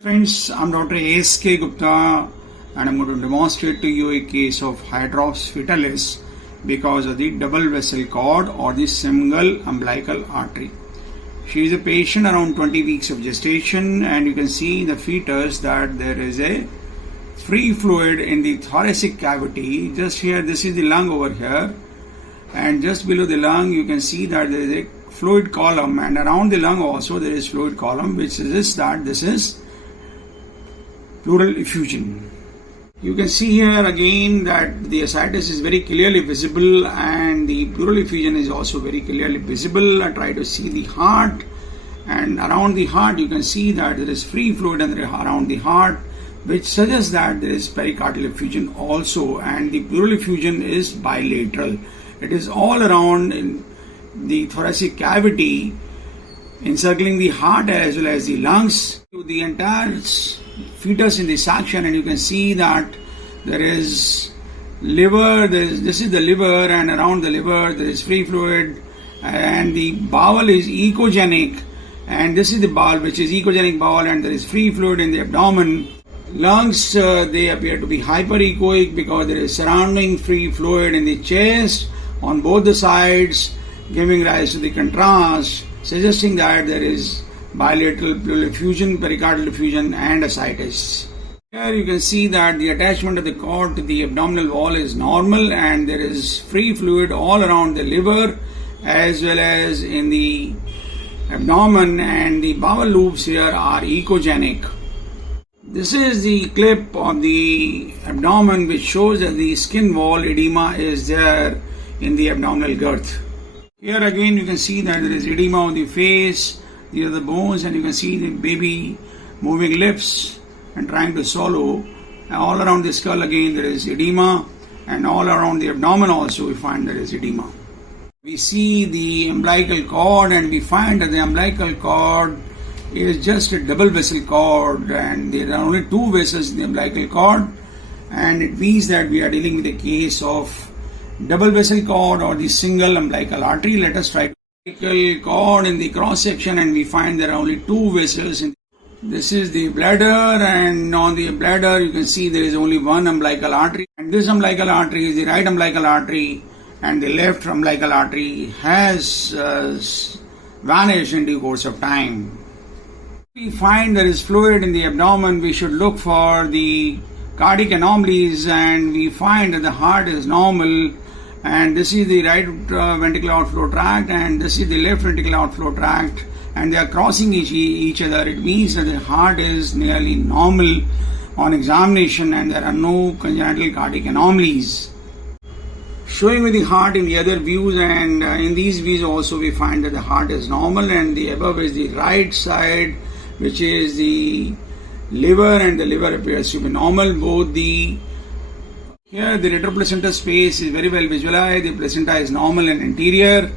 Friends, I'm Dr. A.S.K. Gupta and I'm going to demonstrate to you a case of Hydrops Fetalis because of the double vessel cord or the single umbilical artery. She is a patient around 20 weeks of gestation, and you can see in the fetus that there is a free fluid in the thoracic cavity. Just here, this is the lung over here, and just below the lung you can see that there is a fluid column, and around the lung also there is fluid column, which suggests that this is pleural effusion. You can see here again that the ascites is very clearly visible and the pleural effusion is also very clearly visible. I try to see the heart, and around the heart you can see that there is free fluid around the heart, which suggests that there is pericardial effusion also, and the pleural effusion is bilateral. It is all around in the thoracic cavity, encircling the heart as well as the lungs, to the entire fetus in the section, and you can see that there is liver. This is the liver, and around the liver there is free fluid, and the bowel is echogenic, and this is the bowel which is echogenic bowel, and there is free fluid in the abdomen. Lungs, they appear to be hyperechoic because there is surrounding free fluid in the chest on both the sides, giving rise to the contrast, suggesting that there is bilateral pleural effusion, pericardial effusion, and ascites. Here you can see that the attachment of the cord to the abdominal wall is normal, and there is free fluid all around the liver as well as in the abdomen, and the bowel loops here are echogenic. This is the clip of the abdomen which shows that the skin wall edema is there in the abdominal girth. Here again you can see that there is edema on the face. These are the bones, and you can see the baby moving lips and trying to swallow. All around the skull again there is edema, and all around the abdomen also we find there is edema. We see the umbilical cord, and we find that the umbilical cord is just a double vessel cord, and there are only two vessels in the umbilical cord, and it means that we are dealing with a case of double vessel cord or the single umbilical artery. Let us try umbilical cord in the cross section, and we find there are only two vessels. This is the bladder, and on the bladder you can see there is only one umbilical artery, and this umbilical artery is the right umbilical artery, and the left umbilical artery has vanished in due course of time. We find there is fluid in the abdomen. We should look for the cardiac anomalies, and we find that the heart is normal, and this is the right ventricular outflow tract, and this is the left ventricular outflow tract, and they are crossing each other. It means that the heart is nearly normal on examination, and there are no congenital cardiac anomalies. Showing with the heart in the other views, and in these views also we find that the heart is normal, and the above is the right side, which is the liver, and the liver appears to be normal. Here the retroplacental space is very well visualized. The placenta is normal and anterior.